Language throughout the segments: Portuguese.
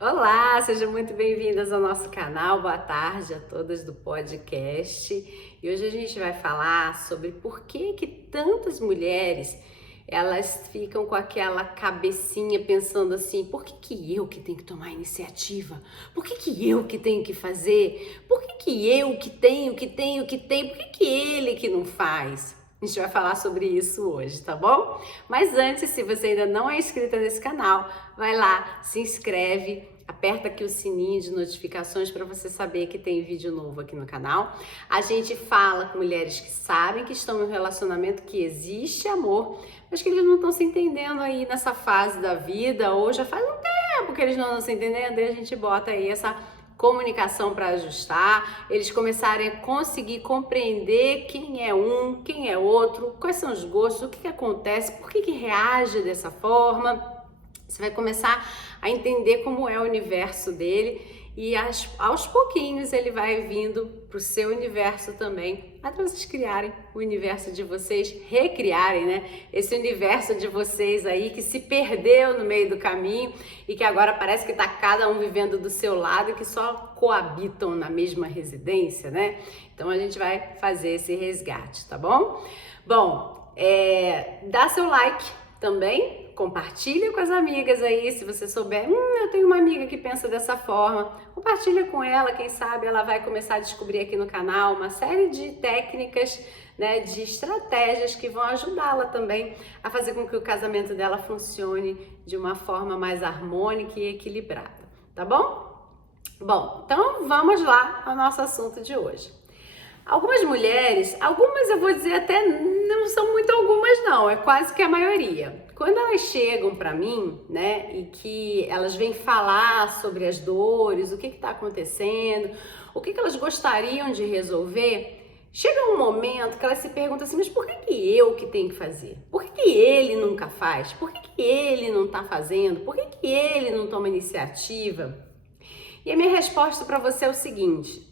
Olá, sejam muito bem-vindas ao nosso canal. Boa tarde a todas do podcast. E hoje a gente vai falar sobre por que tantas mulheres elas ficam com aquela cabecinha pensando assim: por que eu que tenho que tomar iniciativa? Por que eu que tenho que fazer? Por que eu que tenho, por que ele que não faz? A gente vai falar sobre isso hoje, tá bom? Mas antes, se você ainda não é inscrita nesse canal, vai lá, se inscreve, aperta aqui o sininho de notificações para você saber que tem vídeo novo aqui no canal. A gente fala com mulheres que sabem que estão no relacionamento, que existe amor, mas que eles não estão se entendendo aí nessa fase da vida, ou já faz um tempo que eles não estão se entendendo, e a gente bota aí essa comunicação para ajustar, eles começarem a conseguir compreender quem é um, quem é outro, quais são os gostos, o que acontece, por que reage dessa forma. Você vai começar a entender como é o universo dele e aos pouquinhos ele vai vindo para o seu universo também, até vocês criarem o universo de vocês, recriarem, né? Esse universo de vocês aí que se perdeu no meio do caminho e que agora parece que está cada um vivendo do seu lado e que só coabitam na mesma residência, né? Então a gente vai fazer esse resgate, tá bom? Bom, dá seu like também. Compartilha com as amigas aí, se você souber, eu tenho uma amiga que pensa dessa forma, compartilha com ela, quem sabe ela vai começar a descobrir aqui no canal uma série de técnicas, né, de estratégias que vão ajudá-la também a fazer com que o casamento dela funcione de uma forma mais harmônica e equilibrada, tá bom? Bom, então vamos lá ao nosso assunto de hoje. Algumas mulheres, algumas eu vou dizer até não são muito algumas não, é quase que a maioria. Quando elas chegam para mim, né, e que elas vêm falar sobre as dores, o que está acontecendo, o que elas gostariam de resolver, chega um momento que elas se perguntam assim, mas por que eu que tenho que fazer? Por que ele nunca faz? Por que ele não está fazendo? Por que ele não toma iniciativa? E a minha resposta para você é o seguinte: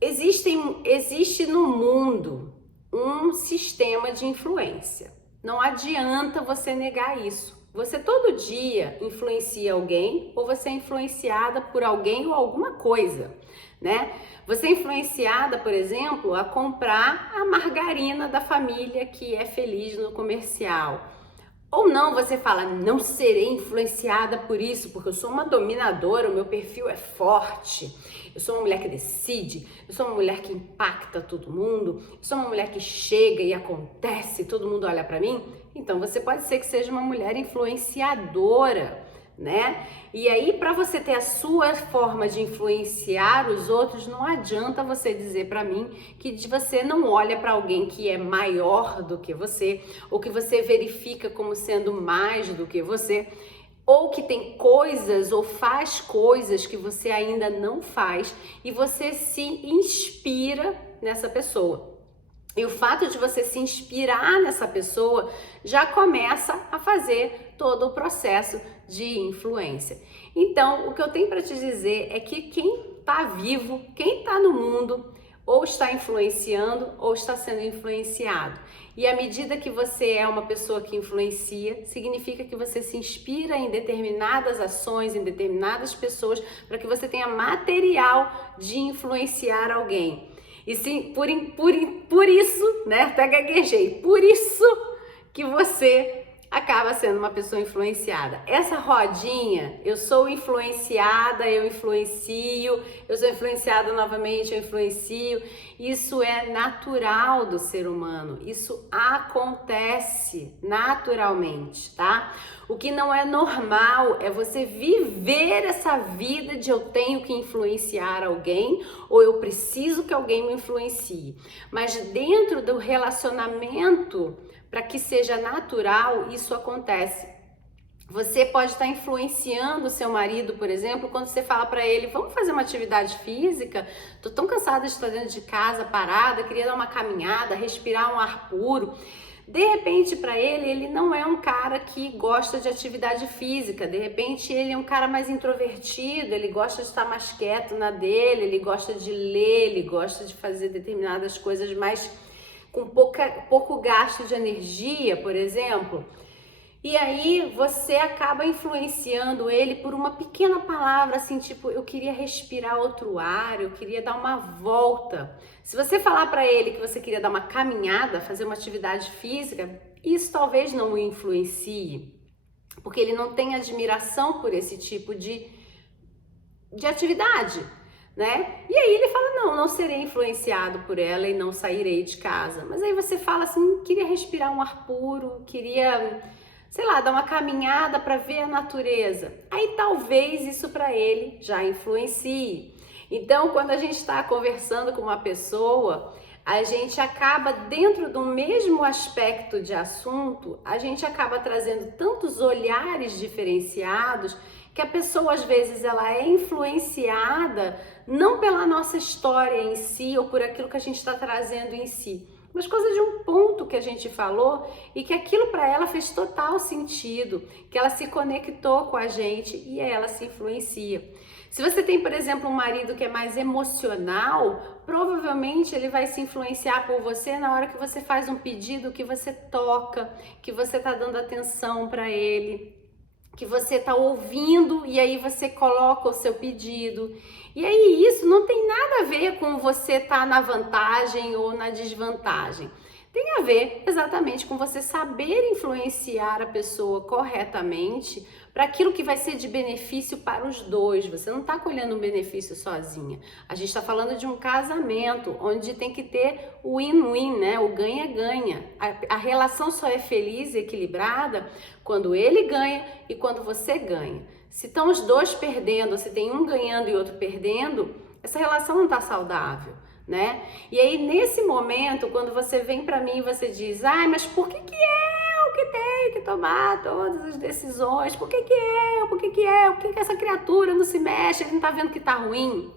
existe no mundo um sistema de influência. Não adianta você negar isso. Você todo dia influencia alguém ou você é influenciada por alguém ou alguma coisa, né? Você é influenciada, por exemplo, a comprar a margarina da família que é feliz no comercial. Ou não, você fala, não serei influenciada por isso, porque eu sou uma dominadora, o meu perfil é forte, eu sou uma mulher que decide, eu sou uma mulher que impacta todo mundo, eu sou uma mulher que chega e acontece, todo mundo olha pra mim. Então você pode ser que seja uma mulher influenciadora, né? E aí, para você ter a sua forma de influenciar os outros, não adianta você dizer para mim que você não olha para alguém que é maior do que você, ou que você verifica como sendo mais do que você, ou que tem coisas ou faz coisas que você ainda não faz e você se inspira nessa pessoa. E o fato de você se inspirar nessa pessoa já começa a fazer todo o processo de influência. Então, o que eu tenho para te dizer é que quem está vivo, quem está no mundo, ou está influenciando ou está sendo influenciado. E à medida que você é uma pessoa que influencia, significa que você se inspira em determinadas ações, em determinadas pessoas, para que você tenha material de influenciar alguém. E sim, por isso, né, até gaguejei, por isso que você acaba sendo uma pessoa influenciada. Essa rodinha, eu sou influenciada, eu influencio, eu sou influenciada novamente, eu influencio, isso é natural do ser humano, isso acontece naturalmente, tá? O que não é normal é você viver essa vida de eu tenho que influenciar alguém ou eu preciso que alguém me influencie. Mas dentro do relacionamento, para que seja natural, isso acontece. Você pode estar influenciando o seu marido, por exemplo, quando você fala para ele, vamos fazer uma atividade física, tô tão cansada de estar dentro de casa, parada, queria dar uma caminhada, respirar um ar puro. De repente, para ele não é um cara que gosta de atividade física, de repente ele é um cara mais introvertido, ele gosta de estar mais quieto na dele, ele gosta de ler, ele gosta de fazer determinadas coisas mais com pouco gasto de energia, por exemplo. E aí você acaba influenciando ele por uma pequena palavra, assim, tipo, eu queria respirar outro ar, eu queria dar uma volta. Se você falar para ele que você queria dar uma caminhada, fazer uma atividade física, isso talvez não o influencie, porque ele não tem admiração por esse tipo de atividade, né? E aí ele fala, não serei influenciado por ela e não sairei de casa. Mas aí você fala assim, queria respirar um ar puro, queria, sei lá, dar uma caminhada para ver a natureza. Aí talvez isso para ele já influencie. Então, quando a gente está conversando com uma pessoa, a gente acaba, dentro do mesmo aspecto de assunto, a gente acaba trazendo tantos olhares diferenciados que a pessoa, às vezes, ela é influenciada não pela nossa história em si ou por aquilo que a gente está trazendo em si, mas coisa de um ponto que a gente falou e que aquilo para ela fez total sentido, que ela se conectou com a gente e ela se influencia. Se você tem, por exemplo, um marido que é mais emocional, provavelmente ele vai se influenciar por você na hora que você faz um pedido, que você toca, que você está dando atenção para ele, que você está ouvindo e aí você coloca o seu pedido. E aí isso não tem nada a ver com você estar na vantagem ou na desvantagem. Tem a ver exatamente com você saber influenciar a pessoa corretamente para aquilo que vai ser de benefício para os dois. Você não está colhendo um benefício sozinha. A gente está falando de um casamento onde tem que ter o win-win, né? O ganha-ganha. A relação só é feliz e equilibrada quando ele ganha e quando você ganha. Se estão os dois perdendo, se tem um ganhando e outro perdendo, essa relação não está saudável, né? E aí, nesse momento, quando você vem para mim e você diz, mas por que eu que tenho que tomar todas as decisões? Por que eu? Por que eu? Por que essa criatura não se mexe? Ele não tá vendo que tá ruim?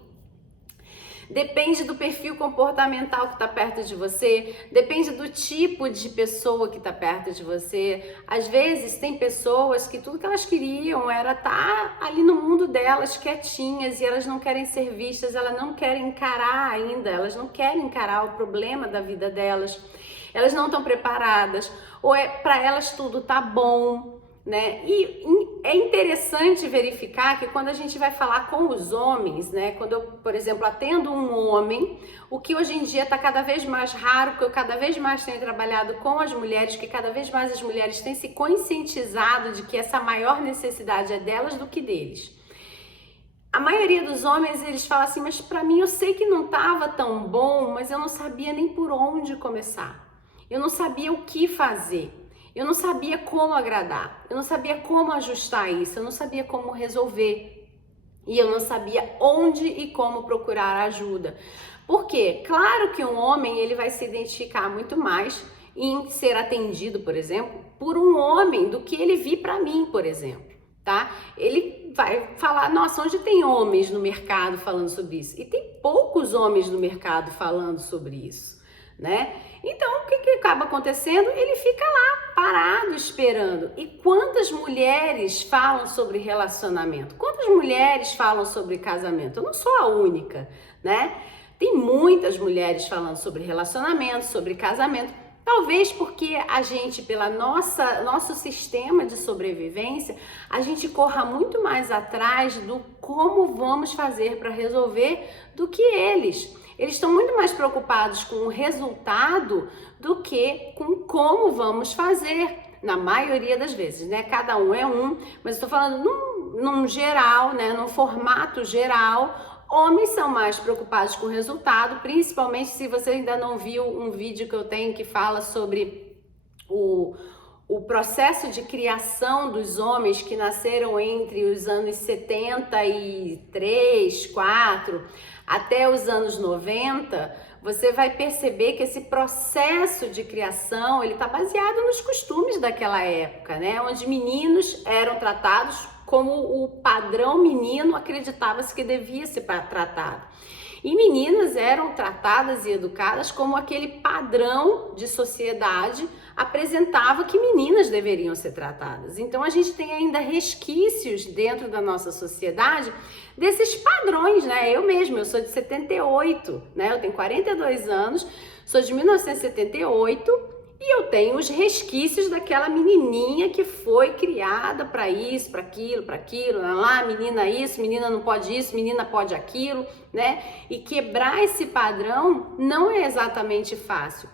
Depende do perfil comportamental que está perto de você, depende do tipo de pessoa que está perto de você. Às vezes tem pessoas que tudo que elas queriam era estar ali no mundo delas, quietinhas, e elas não querem ser vistas, elas não querem encarar ainda, elas não querem encarar o problema da vida delas, elas não estão preparadas, ou para elas tudo tá bom, né? E é interessante verificar que quando a gente vai falar com os homens, né? Quando eu, por exemplo, atendo um homem, o que hoje em dia está cada vez mais raro, porque eu cada vez mais tenho trabalhado com as mulheres, que cada vez mais as mulheres têm se conscientizado de que essa maior necessidade é delas do que deles. A maioria dos homens, eles falam assim, mas para mim eu sei que não estava tão bom, mas eu não sabia nem por onde começar. Eu não sabia o que fazer. Eu não sabia como agradar, eu não sabia como ajustar isso, eu não sabia como resolver e eu não sabia onde e como procurar ajuda. Por quê? Claro que um homem ele vai se identificar muito mais em ser atendido, por exemplo, por um homem do que ele vir para mim, por exemplo, tá? Ele vai falar, nossa, onde tem homens no mercado falando sobre isso? E tem poucos homens no mercado falando sobre isso, né? Então, o que acaba acontecendo? Ele fica lá, parado, esperando. E quantas mulheres falam sobre relacionamento? Quantas mulheres falam sobre casamento? Eu não sou a única, né? Tem muitas mulheres falando sobre relacionamento, sobre casamento. Talvez porque a gente, pela nosso sistema de sobrevivência, a gente corra muito mais atrás do como vamos fazer para resolver do que eles. Eles estão muito mais preocupados com o resultado do que com como vamos fazer, na maioria das vezes, né? Cada um é um, mas estou falando num geral, né? Num formato geral, homens são mais preocupados com o resultado, principalmente se você ainda não viu um vídeo que eu tenho que fala sobre o processo de criação dos homens que nasceram entre os anos 73, 4 até os anos 90, você vai perceber que esse processo de criação, ele está baseado nos costumes daquela época, né? Onde meninos eram tratados como o padrão menino acreditava-se que devia ser tratado. E meninas eram tratadas e educadas como aquele padrão de sociedade apresentava que meninas deveriam ser tratadas. Então a gente tem ainda resquícios dentro da nossa sociedade desses padrões, né? Eu sou de 78, né? Eu tenho 42 anos, sou de 1978 E eu tenho os resquícios daquela menininha que foi criada para isso, para aquilo, lá, menina isso, menina não pode isso, menina pode aquilo, né? E quebrar esse padrão não é exatamente fácil.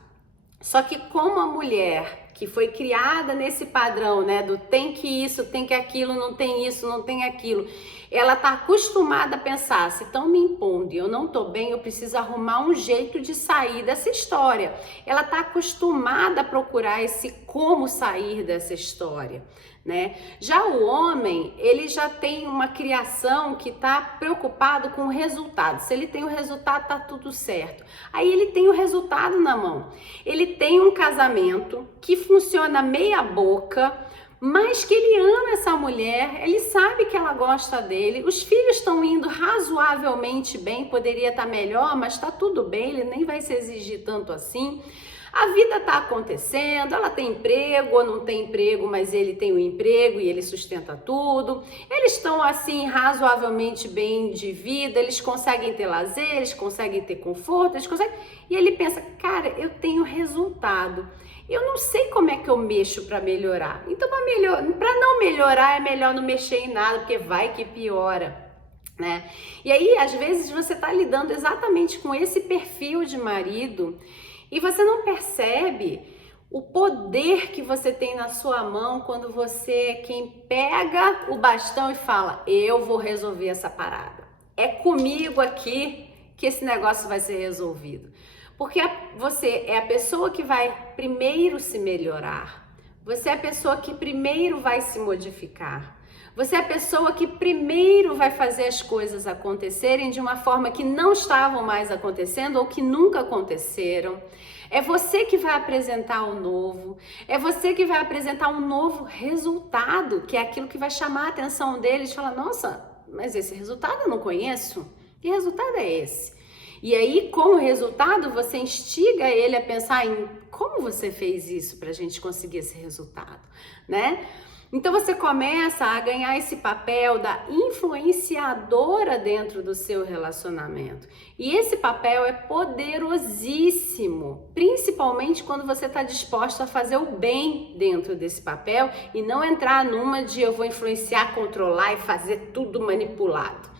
Só que como a mulher que foi criada nesse padrão, né, do tem que isso, tem que aquilo, não tem isso, não tem aquilo, ela tá acostumada a pensar, se estão me impondo e eu não tô bem, eu preciso arrumar um jeito de sair dessa história. Ela tá acostumada a procurar esse como sair dessa história, né? Já o homem, ele já tem uma criação que tá preocupado com o resultado. Se ele tem o resultado, tá tudo certo. Aí ele tem o resultado na mão. Ele tem um casamento que funciona meia boca, mas que ele ama essa mulher, ele sabe que ela gosta dele, os filhos estão indo razoavelmente bem, poderia estar melhor, mas está tudo bem, ele nem vai se exigir tanto assim. A vida está acontecendo, ela tem emprego ou não tem emprego, mas ele tem o emprego e ele sustenta tudo. Eles estão assim razoavelmente bem de vida, eles conseguem ter lazer, eles conseguem ter conforto, eles conseguem... E ele pensa, cara, eu tenho resultado. Eu não sei como é que eu mexo para melhorar. Então, para não melhorar, é melhor não mexer em nada, porque vai que piora, né? E aí, às vezes, você está lidando exatamente com esse perfil de marido e você não percebe o poder que você tem na sua mão quando você é quem pega o bastão e fala, eu vou resolver essa parada. É comigo aqui que esse negócio vai ser resolvido. Porque você é a pessoa que vai primeiro se melhorar. Você é a pessoa que primeiro vai se modificar. Você é a pessoa que primeiro vai fazer as coisas acontecerem de uma forma que não estavam mais acontecendo ou que nunca aconteceram. É você que vai apresentar o novo. É você que vai apresentar um novo resultado, que é aquilo que vai chamar a atenção deles e falar, nossa, mas esse resultado eu não conheço. Que resultado é esse? E aí, com o resultado, você instiga ele a pensar em como você fez isso para a gente conseguir esse resultado, né? Então, você começa a ganhar esse papel da influenciadora dentro do seu relacionamento. E esse papel é poderosíssimo, principalmente quando você está disposto a fazer o bem dentro desse papel e não entrar numa de eu vou influenciar, controlar e fazer tudo manipulado.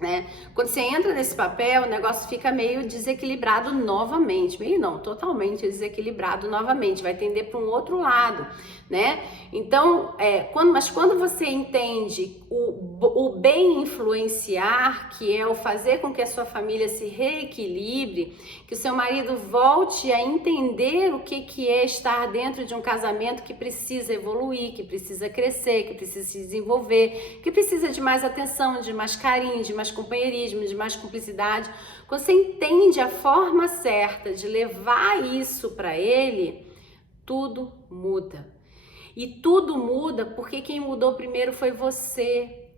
Né? Quando você entra nesse papel, o negócio fica meio desequilibrado novamente, meio não, totalmente desequilibrado novamente, vai tender para um outro lado, né? Então, quando você entende o bem influenciar, que é o fazer com que a sua família se reequilibre, que o seu marido volte a entender o que é estar dentro de um casamento que precisa evoluir, que precisa crescer, que precisa se desenvolver, que precisa de mais atenção, de mais carinho, de mais companheirismo, de mais cumplicidade. Quando você entende a forma certa de levar isso para ele, tudo muda. E tudo muda porque quem mudou primeiro foi você.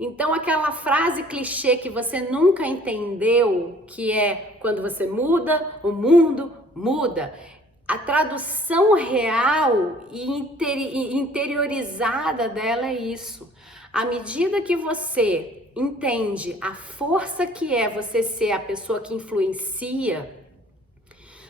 Então aquela frase clichê que você nunca entendeu, que é quando você muda, o mundo muda. A tradução real e interiorizada dela é isso. À medida que você entende a força que é você ser a pessoa que influencia,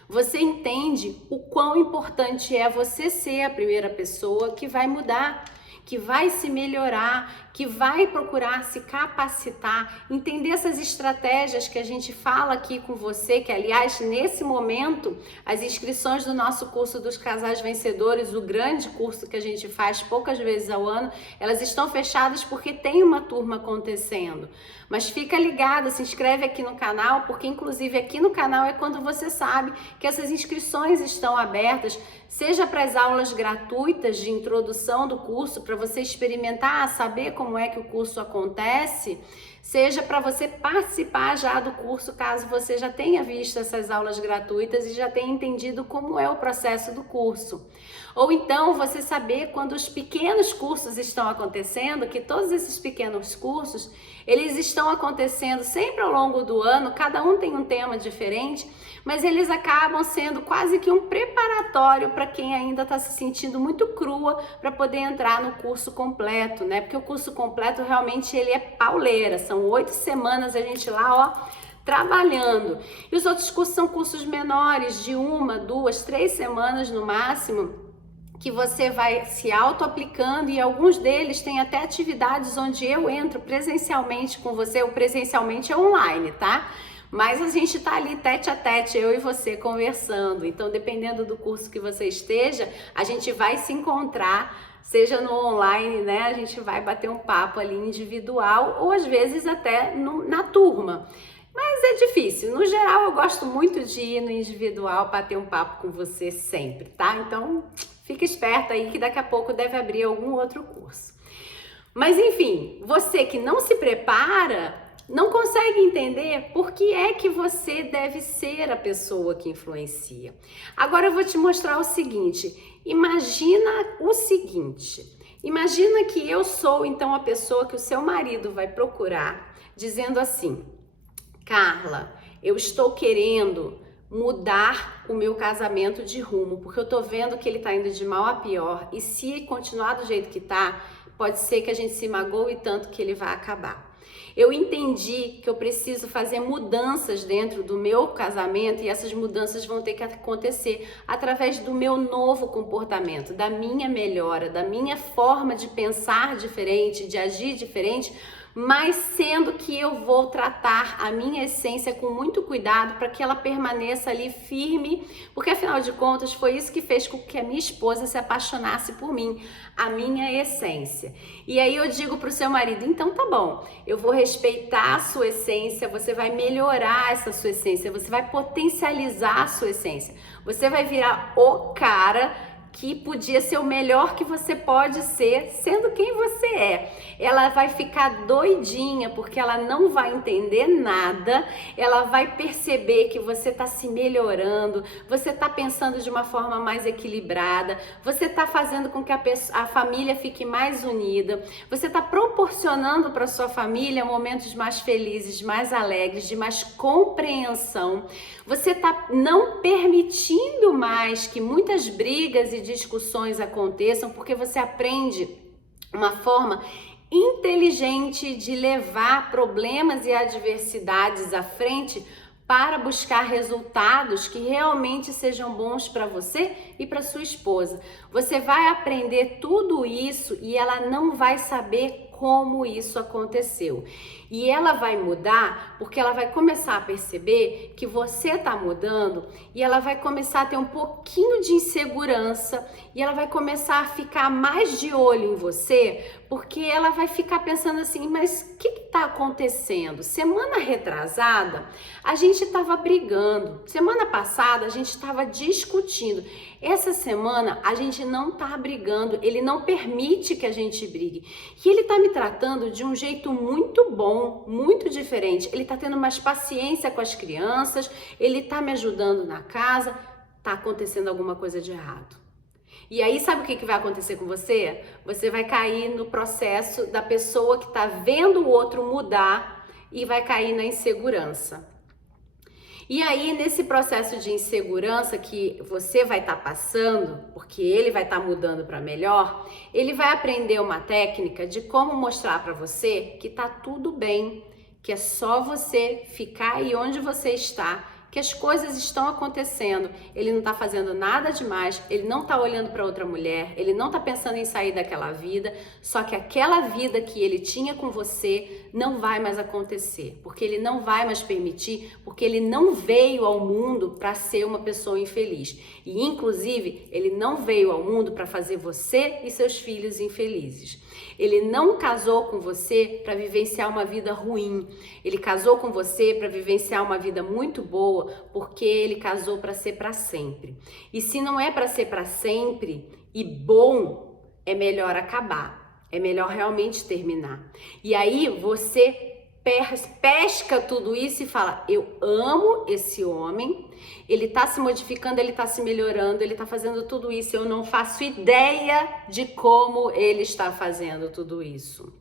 você entende o quão importante é você ser a primeira pessoa que vai mudar, que vai se melhorar, que vai procurar se capacitar, entender essas estratégias que a gente fala aqui com você, que aliás, nesse momento, as inscrições do nosso curso dos casais vencedores, o grande curso que a gente faz poucas vezes ao ano, elas estão fechadas porque tem uma turma acontecendo. Mas fica ligado, se inscreve aqui no canal, porque inclusive aqui no canal é quando você sabe que essas inscrições estão abertas, seja para as aulas gratuitas de introdução do curso, para você experimentar, saber como é que o curso acontece, seja para você participar já do curso, caso você já tenha visto essas aulas gratuitas e já tenha entendido como é o processo do curso. Ou então você saber quando os pequenos cursos estão acontecendo, que todos esses pequenos cursos, eles estão acontecendo sempre ao longo do ano, cada um tem um tema diferente, mas eles acabam sendo quase que um preparatório para quem ainda está se sentindo muito crua para poder entrar no curso completo, né? Porque o curso completo realmente ele é pauleira, são 8 semanas a gente lá, ó, trabalhando. E os outros cursos são cursos menores, de 1, 2, 3 semanas no máximo, que você vai se auto-aplicando, e alguns deles têm até atividades onde eu entro presencialmente com você. O presencialmente é online, tá? Mas a gente tá ali tete a tete, eu e você conversando. Então, dependendo do curso que você esteja, a gente vai se encontrar, seja no online, né? A gente vai bater um papo ali individual, ou às vezes até na turma. Mas é difícil. No geral, eu gosto muito de ir no individual para ter um papo com você sempre, tá? Então, fica esperta aí que daqui a pouco deve abrir algum outro curso. Mas enfim, você que não se prepara, não consegue entender por que é que você deve ser a pessoa que influencia. Agora eu vou te mostrar o seguinte. Imagina que eu sou então a pessoa que o seu marido vai procurar, dizendo assim: Carla, eu estou querendo mudar o meu casamento de rumo, porque eu tô vendo que ele tá indo de mal a pior, e se continuar do jeito que tá, pode ser que a gente se magoe tanto que ele vai acabar. Eu entendi que eu preciso fazer mudanças dentro do meu casamento, e essas mudanças vão ter que acontecer através do meu novo comportamento, da minha melhora, da minha forma de pensar diferente, de agir diferente, mas sendo que eu vou tratar a minha essência com muito cuidado para que ela permaneça ali firme, porque afinal de contas foi isso que fez com que a minha esposa se apaixonasse por mim, a minha essência. E aí eu digo para o seu marido: então tá bom, eu vou respeitar a sua essência, você vai melhorar essa sua essência, você vai potencializar a sua essência, você vai virar o cara que podia ser o melhor que você pode ser, sendo quem você é. Ela vai ficar doidinha, porque ela não vai entender nada, ela vai perceber que você está se melhorando, você está pensando de uma forma mais equilibrada, você está fazendo com que a família fique mais unida, você está proporcionando para sua família momentos mais felizes, mais alegres, de mais compreensão, você está não permitindo mais que muitas brigas e discussões aconteçam, porque você aprende uma forma inteligente de levar problemas e adversidades à frente para buscar resultados que realmente sejam bons para você e para sua esposa. Você vai aprender tudo isso e ela não vai saber como isso aconteceu. E ela vai mudar porque ela vai começar a perceber que você está mudando, e ela vai começar a ter um pouquinho de insegurança, e ela vai começar a ficar mais de olho em você, porque ela vai ficar pensando assim: mas o que está acontecendo? Semana retrasada a gente estava brigando, semana passada a gente estava discutindo, essa semana a gente não está brigando, ele não permite que a gente brigue, e ele está me tratando de um jeito muito bom, muito diferente, ele está tendo mais paciência com as crianças, ele está me ajudando na casa, está acontecendo alguma coisa de errado. E aí, sabe o que vai acontecer com você? Você vai cair no processo da pessoa que está vendo o outro mudar e vai cair na insegurança. E aí, nesse processo de insegurança que você vai estar passando, porque ele vai estar mudando para melhor, ele vai aprender uma técnica de como mostrar para você que tá tudo bem, que é só você ficar aí onde você está, que as coisas estão acontecendo, ele não está fazendo nada demais, ele não está olhando para outra mulher, ele não está pensando em sair daquela vida, só que aquela vida que ele tinha com você não vai mais acontecer, porque ele não vai mais permitir, porque ele não veio ao mundo para ser uma pessoa infeliz, e inclusive ele não veio ao mundo para fazer você e seus filhos infelizes. Ele não casou com você para vivenciar uma vida ruim, ele casou com você para vivenciar uma vida muito boa, porque ele casou para ser para sempre. E se não é para ser para sempre e bom, é melhor acabar, é melhor realmente terminar. E aí você pesca tudo isso e fala: eu amo esse homem, ele tá se modificando, ele tá se melhorando, ele tá fazendo tudo isso, eu não faço ideia de como ele está fazendo tudo isso.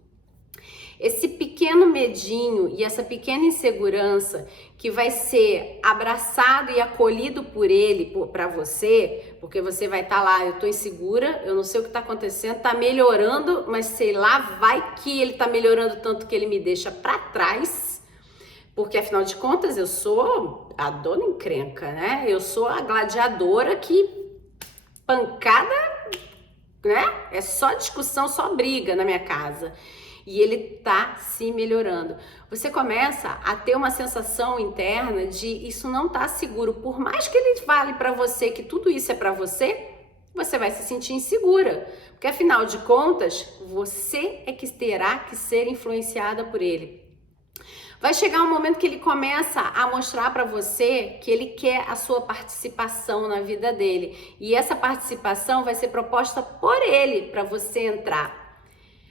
Esse pequeno medinho e essa pequena insegurança que vai ser abraçado e acolhido por ele, para você, porque você vai estar lá: eu tô insegura, eu não sei o que tá acontecendo, tá melhorando, mas sei lá, vai que ele tá melhorando tanto que ele me deixa para trás. Porque afinal de contas eu sou a dona encrenca, né? Eu sou a gladiadora que pancada, né? É só discussão, só briga na minha casa. E ele tá se melhorando. Você começa a ter uma sensação interna de isso não tá seguro. Por mais que ele fale para você que tudo isso é para você, você vai se sentir insegura. Porque afinal de contas, você é que terá que ser influenciada por ele. Vai chegar um momento que ele começa a mostrar para você que ele quer a sua participação na vida dele. E essa participação vai ser proposta por ele para você entrar.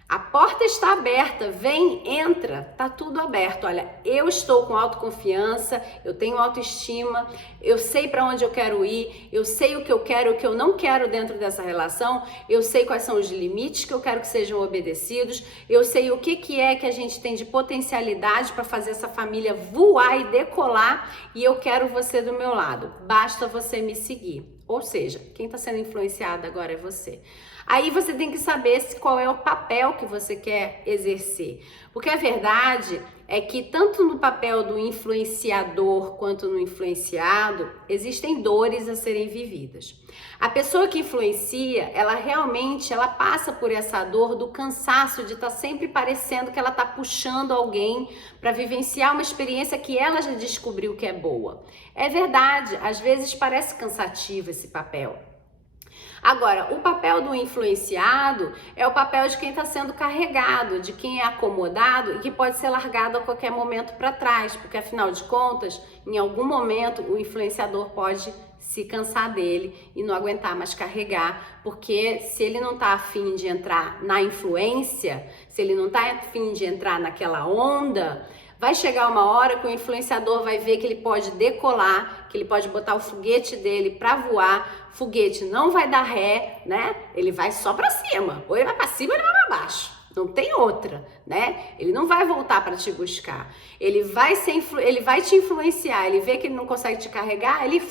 A porta está aberta, vem, entra, tá tudo aberto. Olha, eu estou com autoconfiança, eu tenho autoestima, eu sei para onde eu quero ir, eu sei o que eu quero e o que eu não quero dentro dessa relação, eu sei quais são os limites que eu quero que sejam obedecidos, eu sei o que é que a gente tem de potencialidade para fazer essa família voar e decolar, e eu quero você do meu lado. Basta você me seguir. Ou seja, quem está sendo influenciado agora é você. Aí você tem que saber qual é o papel que você quer exercer. Porque a verdade é que tanto no papel do influenciador quanto no influenciado, existem dores a serem vividas. A pessoa que influencia, ela passa por essa dor do cansaço de estar sempre parecendo que ela está puxando alguém para vivenciar uma experiência que ela já descobriu que é boa. É verdade, às vezes parece cansativo esse papel. Agora, o papel do influenciado é o papel de quem está sendo carregado, de quem é acomodado e que pode ser largado a qualquer momento para trás, porque afinal de contas, em algum momento o influenciador pode se cansar dele e não aguentar mais carregar, porque se ele não está afim de entrar na influência, se ele não está afim de entrar naquela onda, vai chegar uma hora que o influenciador vai ver que ele pode decolar, que ele pode botar o foguete dele para voar, foguete não vai dar ré, né? Ele vai só para cima, ou ele vai para cima ou ele vai para baixo. Não tem outra, né? Ele não vai voltar para te buscar. Ele vai te influenciar, ele vê que ele não consegue te carregar, ele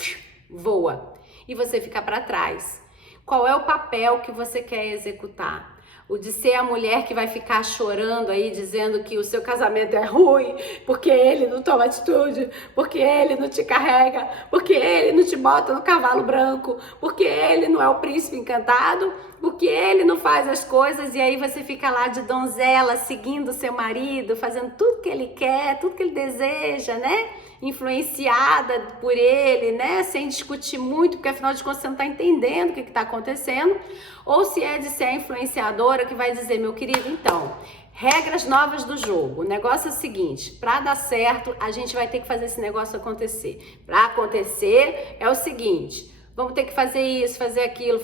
voa e você fica para trás. Qual é o papel que você quer executar? O de ser a mulher que vai ficar chorando aí, dizendo que o seu casamento é ruim, porque ele não toma atitude, porque ele não te carrega, porque ele não te bota no cavalo branco, porque ele não é o príncipe encantado, porque ele não faz as coisas, e aí você fica lá de donzela, seguindo seu marido, fazendo tudo que ele quer, tudo que ele deseja, né? Influenciada por ele, né? Sem discutir muito, porque afinal de contas você não está entendendo o que está acontecendo. Ou se é de ser a influenciadora que vai dizer, meu querido, então, regras novas do jogo. O negócio é o seguinte, para dar certo, a gente vai ter que fazer esse negócio acontecer. Para acontecer, é o seguinte, vamos ter que fazer isso, fazer aquilo.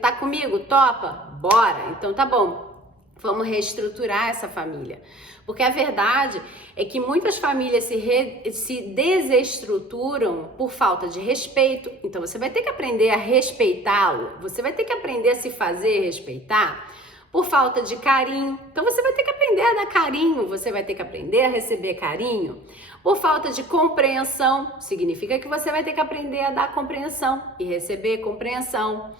Tá comigo? Topa? Bora! Então tá bom. Vamos reestruturar essa família. Porque a verdade é que muitas famílias se desestruturam por falta de respeito. Então você vai ter que aprender a respeitá-lo. Você vai ter que aprender a se fazer respeitar por falta de carinho. Então você vai ter que aprender a dar carinho. Você vai ter que aprender a receber carinho. Por falta de compreensão, significa que você vai ter que aprender a dar compreensão e receber compreensão.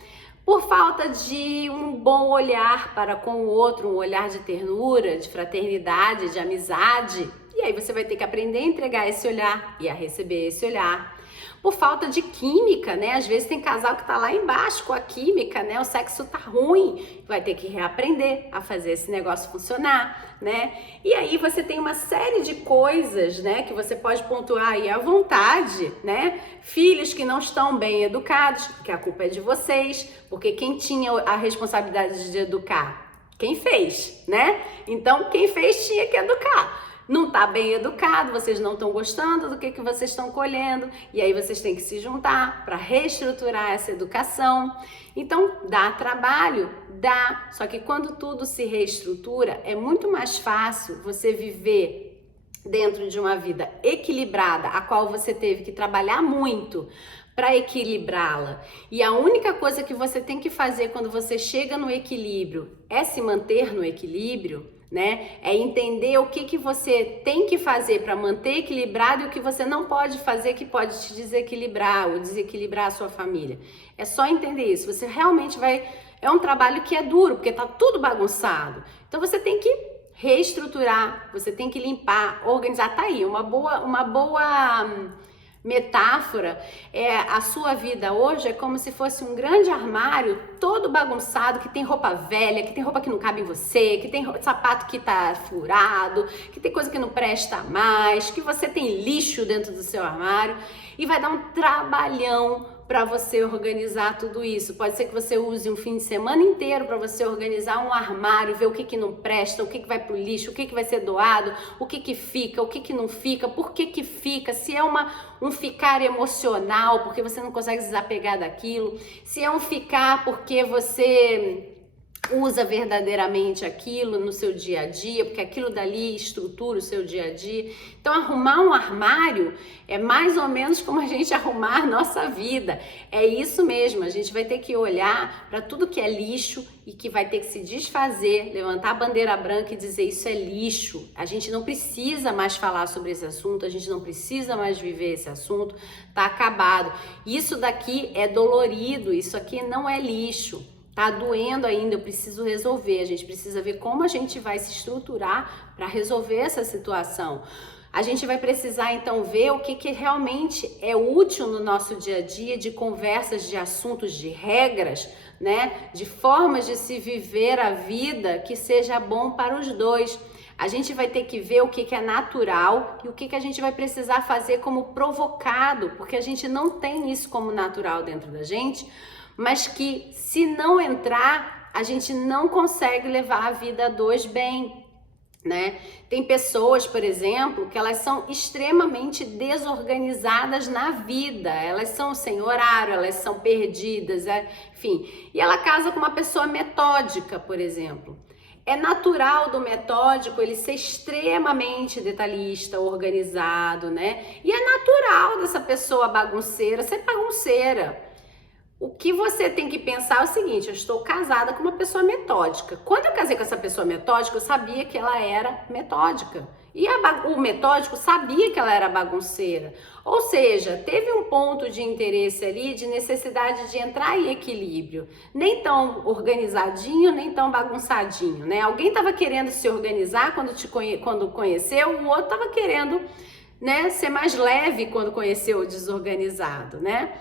Por falta de um bom olhar para com o outro, um olhar de ternura, de fraternidade, de amizade. E aí você vai ter que aprender a entregar esse olhar e a receber esse olhar. Por falta de química, né? Às vezes tem casal que tá lá embaixo com a química, né? O sexo tá ruim, vai ter que reaprender a fazer esse negócio funcionar, né? E aí você tem uma série de coisas, né? Que você pode pontuar aí à vontade, né? Filhos que não estão bem educados, que a culpa é de vocês, porque quem tinha a responsabilidade de educar? Quem fez, né? Então quem fez tinha que educar. Não está bem educado, vocês não estão gostando do que vocês estão colhendo, e aí vocês têm que se juntar para reestruturar essa educação. Então, dá trabalho? Dá. Só que quando tudo se reestrutura, é muito mais fácil você viver dentro de uma vida equilibrada, a qual você teve que trabalhar muito para equilibrá-la. E a única coisa que você tem que fazer quando você chega no equilíbrio é se manter no equilíbrio, né? É entender o que você tem que fazer para manter equilibrado e o que você não pode fazer que pode te desequilibrar ou desequilibrar a sua família. É só entender isso. Você realmente vai... É um trabalho que é duro, porque tá tudo bagunçado. Então você tem que reestruturar, você tem que limpar, organizar. Tá aí, uma boa metáfora é a sua vida hoje é como se fosse um grande armário todo bagunçado, que tem roupa velha, que tem roupa que não cabe em você, que tem sapato que tá furado, que tem coisa que não presta mais, que você tem lixo dentro do seu armário e vai dar um trabalhão para você organizar tudo isso. Pode ser que você use um fim de semana inteiro para você organizar um armário, ver o que não presta, o que vai pro lixo, o que vai ser doado, o que fica, o que não fica, por que fica, se é um ficar emocional, porque você não consegue se desapegar daquilo, se é um ficar porque você usa verdadeiramente aquilo no seu dia a dia, porque aquilo dali estrutura o seu dia a dia. Então, arrumar um armário é mais ou menos como a gente arrumar a nossa vida. É isso mesmo, a gente vai ter que olhar para tudo que é lixo e que vai ter que se desfazer, levantar a bandeira branca e dizer isso é lixo. A gente não precisa mais falar sobre esse assunto, a gente não precisa mais viver esse assunto, tá acabado. Isso daqui é dolorido, isso aqui não é lixo. Tá doendo ainda, eu preciso resolver. A gente precisa ver como a gente vai se estruturar para resolver essa situação. A gente vai precisar então ver o que realmente é útil no nosso dia a dia, de conversas, de assuntos, de regras, né? De formas de se viver a vida que seja bom para os dois. A gente vai ter que ver o que é natural e o que a gente vai precisar fazer como provocado, porque a gente não tem isso como natural dentro da gente, mas que se não entrar, a gente não consegue levar a vida a dois bem, né? Tem pessoas, por exemplo, que elas são extremamente desorganizadas na vida, elas são sem horário, elas são perdidas, enfim. E ela casa com uma pessoa metódica, por exemplo. É natural do metódico ele ser extremamente detalhista, organizado, né? E é natural dessa pessoa bagunceira ser bagunceira. O que você tem que pensar é o seguinte: eu estou casada com uma pessoa metódica. Quando eu casei com essa pessoa metódica, eu sabia que ela era metódica. E o metódico sabia que ela era bagunceira. Ou seja, teve um ponto de interesse ali, de necessidade de entrar em equilíbrio. Nem tão organizadinho, nem tão bagunçadinho, né? Alguém estava querendo se organizar quando conheceu, o outro estava querendo, né, ser mais leve quando conheceu o desorganizado, né?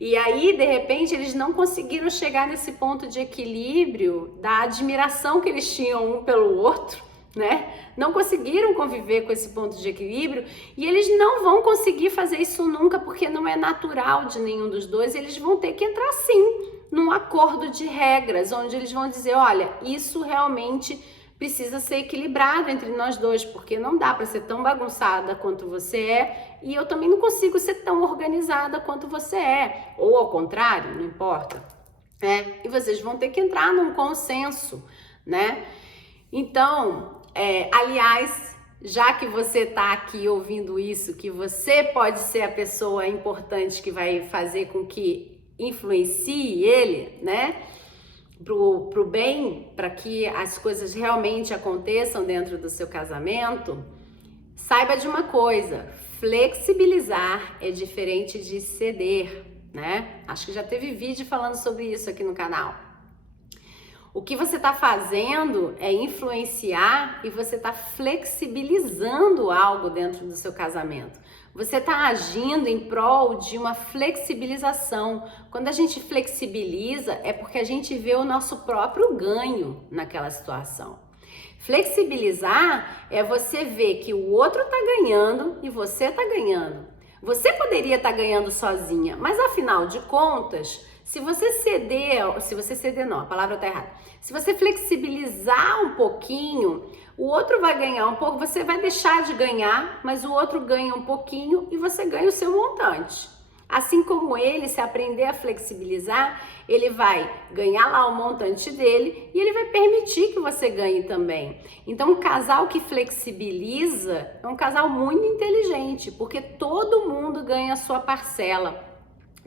E aí, de repente, eles não conseguiram chegar nesse ponto de equilíbrio da admiração que eles tinham um pelo outro, né? Não conseguiram conviver com esse ponto de equilíbrio e eles não vão conseguir fazer isso nunca, porque não é natural de nenhum dos dois. Eles vão ter que entrar, sim, num acordo de regras, onde eles vão dizer, olha, isso realmente precisa ser equilibrado entre nós dois, porque não dá para ser tão bagunçada quanto você é e eu também não consigo ser tão organizada quanto você é, ou ao contrário, não importa, né? E vocês vão ter que entrar num consenso, né? Então, aliás, já que você tá aqui ouvindo isso, que você pode ser a pessoa importante que vai fazer com que influencie ele, né? Pro bem, para que as coisas realmente aconteçam dentro do seu casamento, saiba de uma coisa: flexibilizar é diferente de ceder, né? Acho que já teve vídeo falando sobre isso aqui no canal. O que você está fazendo é influenciar e você está flexibilizando algo dentro do seu casamento. Você está agindo em prol de uma flexibilização. Quando a gente flexibiliza, é porque a gente vê o nosso próprio ganho naquela situação. Flexibilizar é você ver que o outro está ganhando e você está ganhando. Você poderia estar ganhando sozinha, mas afinal de contas, se você ceder não, a palavra está errada. Se você flexibilizar um pouquinho, o outro vai ganhar um pouco, você vai deixar de ganhar, mas o outro ganha um pouquinho e você ganha o seu montante. Assim como ele, se aprender a flexibilizar, ele vai ganhar lá o montante dele e ele vai permitir que você ganhe também. Então, um casal que flexibiliza é um casal muito inteligente, porque todo mundo ganha a sua parcela.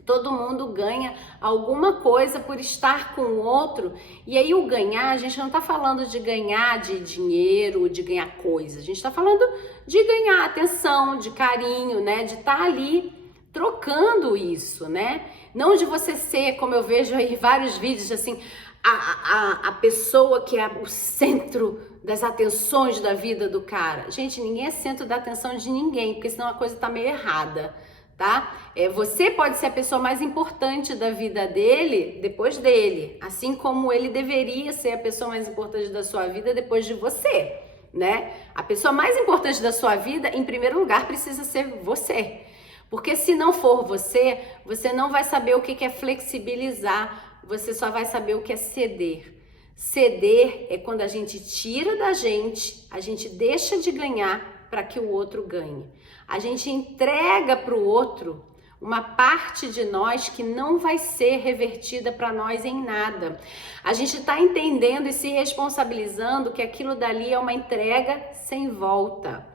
Todo mundo ganha alguma coisa por estar com o outro. E aí o ganhar, a gente não tá falando de ganhar de dinheiro, de ganhar coisa. A gente tá falando de ganhar atenção, de carinho, né? De estar ali trocando isso, né? Não de você ser, como eu vejo aí vários vídeos, assim, a pessoa que é o centro das atenções da vida do cara. Gente, ninguém é centro da atenção de ninguém, porque senão a coisa tá meio errada, tá? Você pode ser a pessoa mais importante da vida dele depois dele, assim como ele deveria ser a pessoa mais importante da sua vida depois de você, né? A pessoa mais importante da sua vida, em primeiro lugar, precisa ser você. Porque se não for você, você não vai saber o que é flexibilizar, você só vai saber o que é ceder. Ceder é quando a gente tira da gente, a gente deixa de ganhar para que o outro ganhe. A gente entrega para o outro uma parte de nós que não vai ser revertida para nós em nada. A gente está entendendo e se responsabilizando que aquilo dali é uma entrega sem volta.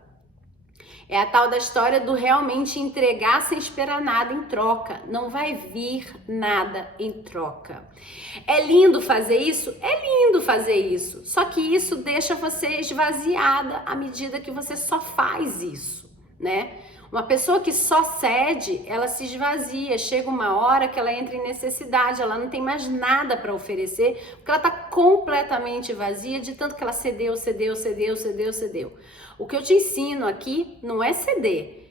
É a tal da história do realmente entregar sem esperar nada em troca. Não vai vir nada em troca. É lindo fazer isso? É lindo fazer isso. Só que isso deixa você esvaziada à medida que você só faz isso, né? Uma pessoa que só cede, ela se esvazia. Chega uma hora que ela entra em necessidade, ela não tem mais nada para oferecer, porque ela está completamente vazia de tanto que ela cedeu. O que eu te ensino aqui não é ceder.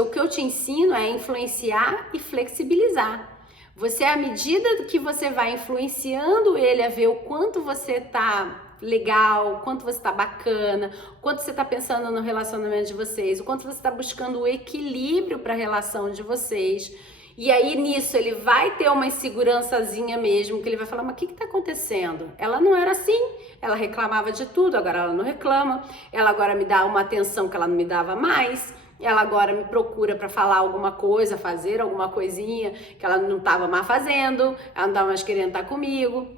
O que eu te ensino é influenciar e flexibilizar. Você, à medida que você vai influenciando ele a ver o quanto você tá legal, o quanto você tá bacana, o quanto você tá pensando no relacionamento de vocês, o quanto você tá buscando o equilíbrio para a relação de vocês. E aí nisso ele vai ter uma insegurançazinha mesmo, que ele vai falar, mas o que tá acontecendo? Ela não era assim, ela reclamava de tudo, agora ela não reclama, ela agora me dá uma atenção que ela não me dava mais, ela agora me procura para falar alguma coisa, fazer alguma coisinha que ela não estava mais fazendo, ela não estava mais querendo estar comigo.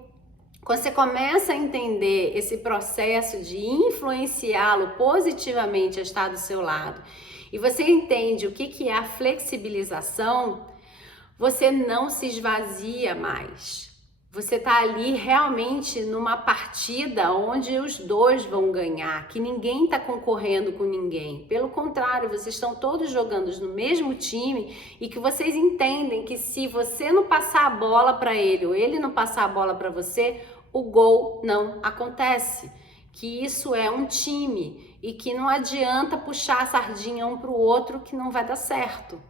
Quando você começa a entender esse processo de influenciá-lo positivamente a estar do seu lado, e você entende o que é a flexibilização, você não se esvazia mais. Você tá ali realmente numa partida onde os dois vão ganhar, que ninguém tá concorrendo com ninguém. Pelo contrário, vocês estão todos jogando no mesmo time e que vocês entendem que se você não passar a bola para ele ou ele não passar a bola para você, o gol não acontece. Que isso é um time e que não adianta puxar a sardinha um para o outro que não vai dar certo,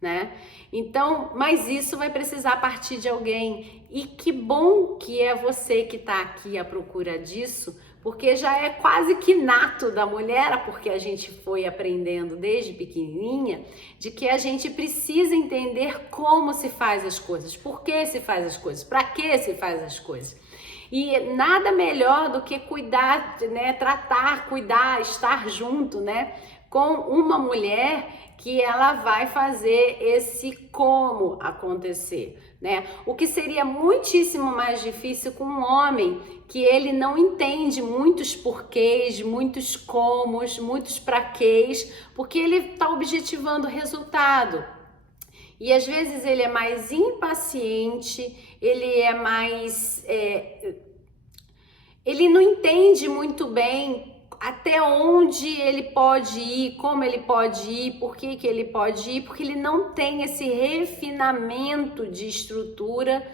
né? Então, mas isso vai precisar partir de alguém. E que bom que é você que está aqui à procura disso, porque já é quase que nato da mulher, porque a gente foi aprendendo desde pequenininha, de que a gente precisa entender como se faz as coisas, por que se faz as coisas, para que se faz as coisas. E nada melhor do que cuidar, né, tratar, cuidar, estar junto, né, com uma mulher que ela vai fazer esse como acontecer, né? O que seria muitíssimo mais difícil com um homem que ele não entende muitos porquês, muitos comos, muitos praquês, porque ele está objetivando o resultado. E às vezes ele é mais impaciente, ele é mais... ele não entende muito bem até onde ele pode ir, como ele pode ir, por que ele pode ir, porque ele não tem esse refinamento de estrutura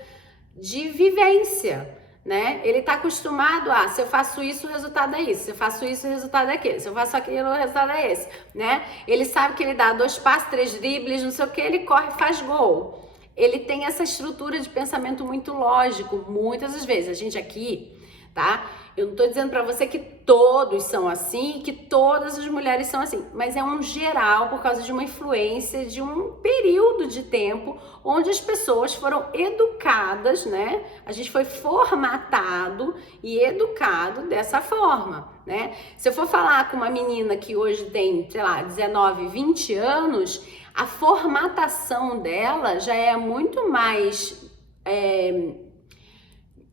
de vivência, né? Ele tá acostumado a, se eu faço isso, o resultado é isso, se eu faço isso, o resultado é aquele, se eu faço aquilo, o resultado é esse, né? Ele sabe que ele dá 2 passos, 3 dribles, não sei o que, ele corre e faz gol. Ele tem essa estrutura de pensamento muito lógico, muitas das vezes. A gente aqui, tá? Eu não tô dizendo pra você que todos são assim, que todas as mulheres são assim, mas é um geral por causa de uma influência de um período de tempo onde as pessoas foram educadas, né? A gente foi formatado e educado dessa forma, né? Se eu for falar com uma menina que hoje tem, sei lá, 19, 20 anos, a formatação dela já é muito mais...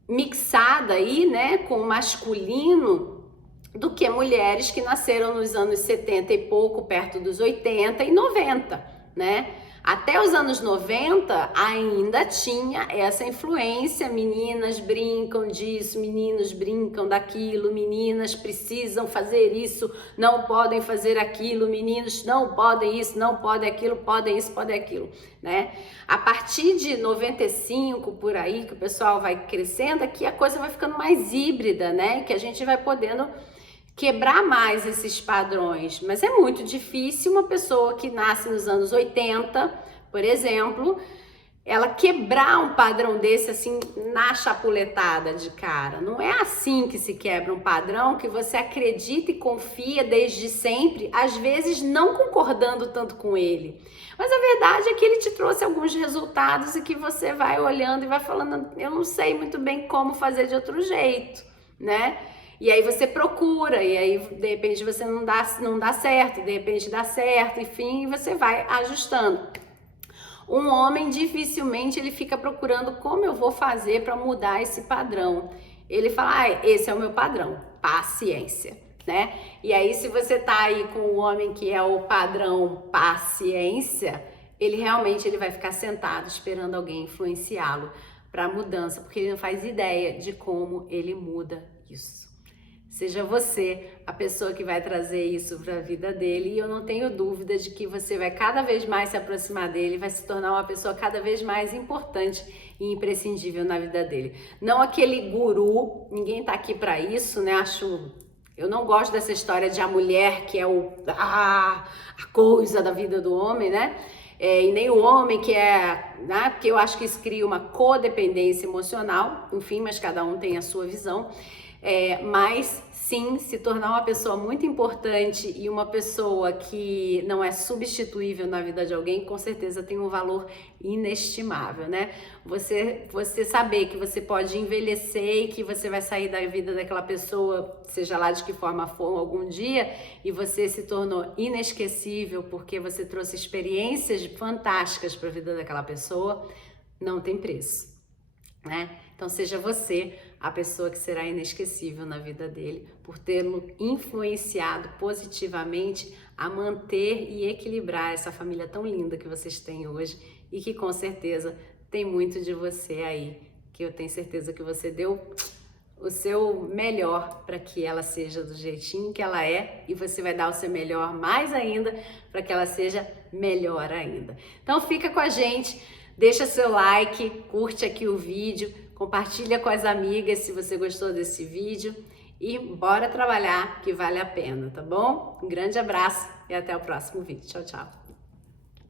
mixada aí, né, com o masculino do que mulheres que nasceram nos anos 70 e pouco, perto dos 80 e 90, né? Até os anos 90 ainda tinha essa influência, meninas brincam disso, meninos brincam daquilo, meninas precisam fazer isso, não podem fazer aquilo, meninos não podem isso, não podem aquilo, podem isso, podem aquilo, né? A partir de 95, por aí, que o pessoal vai crescendo, aqui a coisa vai ficando mais híbrida, né? Que a gente vai podendo quebrar mais esses padrões, mas é muito difícil uma pessoa que nasce nos anos 80, por exemplo, ela quebrar um padrão desse assim na chapuletada de cara. Não é assim que se quebra um padrão que você acredita e confia desde sempre, às vezes não concordando tanto com ele. Mas a verdade é que ele te trouxe alguns resultados e que você vai olhando e vai falando, eu não sei muito bem como fazer de outro jeito, né? E aí você procura, e aí de repente você não dá certo, de repente dá certo, enfim, e você vai ajustando. Um homem dificilmente ele fica procurando como eu vou fazer para mudar esse padrão. Ele fala, esse é o meu padrão, paciência, né? E aí se você tá aí com o homem que é o padrão paciência, ele realmente vai ficar sentado esperando alguém influenciá-lo para a mudança, porque ele não faz ideia de como ele muda isso. Seja você a pessoa que vai trazer isso para a vida dele, e eu não tenho dúvida de que você vai cada vez mais se aproximar dele, vai se tornar uma pessoa cada vez mais importante e imprescindível na vida dele. Não aquele guru, ninguém tá aqui para isso, né? Eu não gosto dessa história de a mulher que é a coisa da vida do homem, né? E nem o homem que é, né? Porque eu acho que isso cria uma codependência emocional, enfim, mas cada um tem a sua visão. Mas sim, se tornar uma pessoa muito importante e uma pessoa que não é substituível na vida de alguém, com certeza tem um valor inestimável, né? Você saber que você pode envelhecer e que você vai sair da vida daquela pessoa, seja lá de que forma for, algum dia, e você se tornou inesquecível porque você trouxe experiências fantásticas para a vida daquela pessoa, não tem preço, né? Então seja você a pessoa que será inesquecível na vida dele por tê-lo influenciado positivamente a manter e equilibrar essa família tão linda que vocês têm hoje e que com certeza tem muito de você aí, que eu tenho certeza que você deu o seu melhor para que ela seja do jeitinho que ela é, e você vai dar o seu melhor mais ainda para que ela seja melhor ainda. Então fica com a gente, deixa seu like, curte aqui o vídeo, compartilha com as amigas se você gostou desse vídeo e bora trabalhar que vale a pena, tá bom? Um grande abraço e até o próximo vídeo. Tchau, tchau!